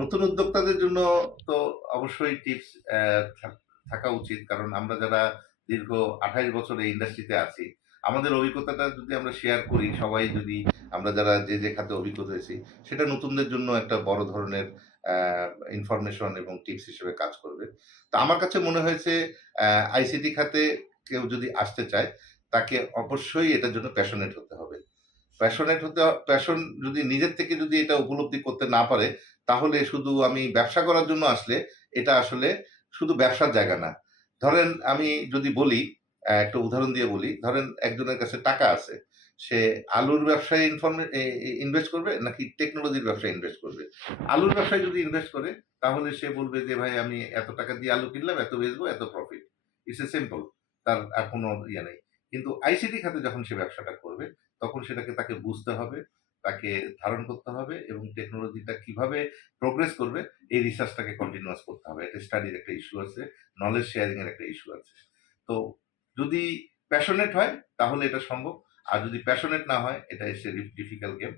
নতুন উদ্যোক্তাদের জন্য তো অবশ্যই টিপস থাকা উচিত। কারণ আমরা যারা দীর্ঘ আঠাইশ বছর এই ইন্ডাস্ট্রিতে আছি, আমাদের অভিজ্ঞতাটা যদি আমরা শেয়ার করি, সবাই যদি আমরা যারা যে যে খাতে অভিজ্ঞ হয়েছি, সেটা নতুনদের জন্য একটা বড় ধরনের ইনফরমেশন এবং টিপস হিসেবে কাজ করবে। তো আমার কাছে মনে হয়েছে আইসিটি খাতে কেউ যদি আসতে চায়, তাকে অবশ্যই এটার জন্য প্যাশনেট হতে হবে। প্যাশনেট হতে প্যাশন যদি নিজের থেকে যদি এটা উপলব্ধি করতে না পারে, তাহলে শুধু আমি ব্যবসা করার জন্য আসলে এটা আসলে শুধু ব্যবসার জায়গা না। ধরেন আমি যদি বলি একটা উদাহরণ দিয়ে বলি, ধরেন একজনের কাছে টাকা আছে, সে আলুর ব্যবসায় ইনফরমে ইনভেস্ট করবে নাকি টেকনোলজির ব্যবসায় ইনভেস্ট করবে? আলুর ব্যবসায় যদি ইনভেস্ট করে, তাহলে সে বলবে যে, ভাই, আমি এত টাকা দিয়ে আলু কিনলাম, এত বেচবো, এত প্রফিট ইটস এ সিম্পল তার আর কোনো ইয়ে নেই। কিন্তু আইসিটি খাতে যখন সে ব্যবসাটা করবে তখন সেটাকে তাকে বুঝতে হবে, তাকে ধারণ করতে হবে এবং টেকনোলজিটা কীভাবে প্রোগ্রেস করবে, এই রিসার্চটাকে কন্টিনিউয়াস করতে হবে। এটা স্টাডির একটা ইস্যু আছে নলেজ শেয়ারিং এর একটা ইস্যু আছে। তো যদি প্যাশনেট হয়, তাহলে এটা সম্ভব। আর যদি প্যাশনেট না হয়, এটা এসে ডিফিকাল্ট গেম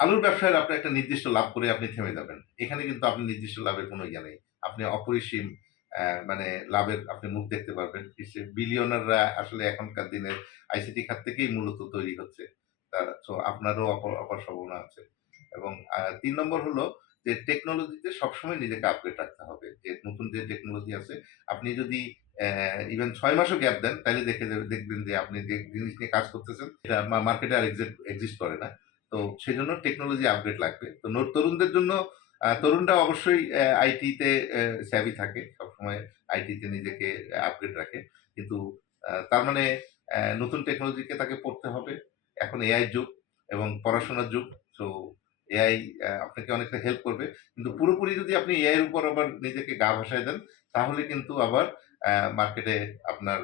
আলুর ব্যবসায় আপনি একটা নির্দিষ্ট লাভ করে আপনি থেমে যাবেন। এখানে কিন্তু আপনি নির্দিষ্ট লাভের কোনো ইয়ে নেই। আপনি অপরিসীম মানে লাভের আপনি মুখ দেখতে পারবেন। বিলিয়নাররা আসলে এখনকার দিনে আইসিটি খাত থেকেই মূলত তৈরি হচ্ছে। তো আপনারও অপার অপার সম্ভাবনা আছে। এবং তিন নম্বর হলো যে টেকনোলজিতে সবসময় নিজেকে আপডেট রাখতে হবে। যে নতুন যে টেকনোলজি আছে, আপনি যদি ইভেন ছয় মাসও গ্যাপ দেন তাহলে দেখে দেখবেন যে আপনি যে জিনিস নিয়ে কাজ করতেছেন, এটা মার্কেটে আর এক্সিস্ট করে না। তো সেই জন্য টেকনোলজি আপডেট লাগবে। তো তরুণদের জন্য তরুণরা অবশ্যই আইটিতে স্যাভি থাকে। সবসময় আইটিতে নিজেকে আপডেট রাখে। কিন্তু তার মানে নতুন টেকনোলজিকে তাকে পড়তে হবে। এখন এআই যুগ এবং পড়াশোনার যুগ। তো এআই আপনাকে অনেকটা হেল্প করবে। কিন্তু পুরোপুরি যদি আপনি এআই এর উপর আবার নিজেকে গা ভাসায় দেন, তাহলে কিন্তু আবার মার্কেটে আপনার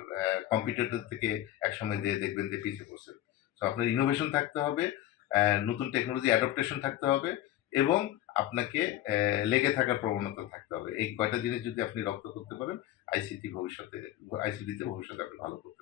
কম্পিউটার থেকে একসময় দিয়ে দেখবেন যে পিছিয়ে পড়ছে। তো আপনার ইনোভেশন থাকতে হবে নতুন টেকনোলজি অ্যাডাপ্টেশন থাকতে হবে এবং আপনাকে লেগে থাকার প্রবণতা থাকতে হবে। এই কয়টা জিনিস যদি আপনি রপ্ত করতে পারেন আইসিটি ভবিষ্যতে আইসিটিতে ভবিষ্যতে আপনি ভালো করতে